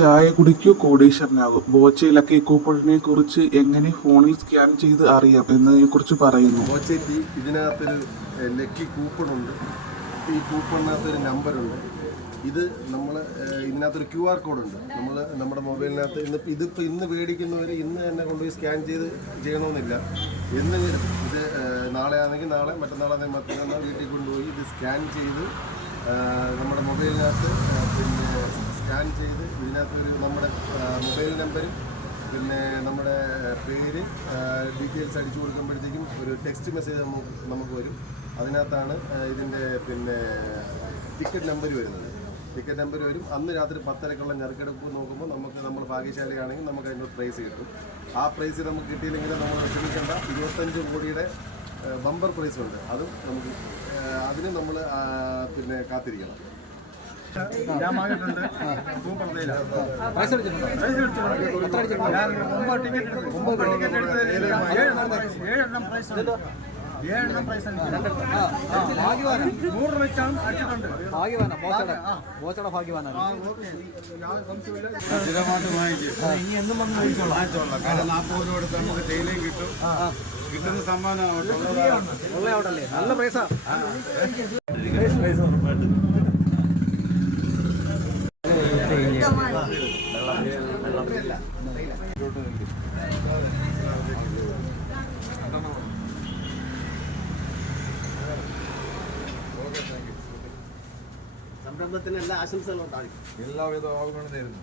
ചായ കുടിക്കൂ കോടീശ്വരനാകും. ബോച്ചയിലൊക്കെ കൂപ്പണിനെ കുറിച്ച് എങ്ങനെ ഫോണിൽ സ്കാൻ ചെയ്ത് അറിയാം എന്നതിനെ കുറിച്ച് പറയുന്നു. ബോച്ചയ്ക്ക് ഇതിനകത്തൊരു ലക്കി കൂപ്പണുണ്ട്. ഈ കൂപ്പണിനകത്തൊരു നമ്പറുണ്ട്. ഇത് നമ്മൾ ഇതിനകത്തൊരു QR കോഡുണ്ട്. നമ്മൾ നമ്മുടെ മൊബൈലിനകത്ത് ഇന്ന് മേടിക്കുന്നവർ ഇന്ന് തന്നെ കൊണ്ടുപോയി സ്കാൻ ചെയ്യണമെന്നില്ല. എന്നെങ്കിലും ഇത് നാളെ ആണെങ്കിൽ നാളെ, മറ്റന്നാളാണെങ്കിൽ മറ്റന്നാൾ വീട്ടിൽ കൊണ്ടുപോയി ഇത് സ്കാൻ ചെയ്ത് നമ്മുടെ മൊബൈലിനകത്ത് സ്കാൻ ചെയ്ത് ഇതിനകത്തൊരു നമ്മുടെ മൊബൈൽ നമ്പരും നമ്മുടെ പേര് ഡീറ്റെയിൽസ് അടിച്ചു കൊടുക്കുമ്പോഴത്തേക്കും ഒരു ടെക്സ്റ്റ് മെസ്സേജ് നമുക്ക് വരും. അതിനകത്താണ് ഇതിൻ്റെ ടിക്കറ്റ് നമ്പർ വരുന്നത്. ടിക്കറ്റ് നമ്പർ വരും. അന്ന് രാത്രി 10:30 ഞെറുക്കെടുപ്പ് നോക്കുമ്പോൾ നമ്മൾ ഭാഗ്യശാലിയാണെങ്കിൽ നമുക്ക് അതിൻ്റെ പ്രൈസ് കിട്ടും. ആ പ്രൈസ് നമുക്ക് കിട്ടിയില്ലെങ്കിൽ നമ്മൾ ക്ഷമിക്കേണ്ട, 25 കോടിയുടെ ബമ്പർ പ്രൈസ് ഉണ്ട്. അതും നമുക്ക് അതിന് നമ്മൾ കാത്തിരിക്കണം. ഞാൻ വാങ്ങിയിട്ടുണ്ട്. നമുക്ക് തേയിലയും കിട്ടും. കിട്ടുന്ന സമ്മാനം നല്ല പ്രൈസാ. സംരംഭത്തിന് എല്ലാ ആശംസകളും ഉണ്ടാകും. എല്ലാവിധ ആളുകളും നേരുന്നു.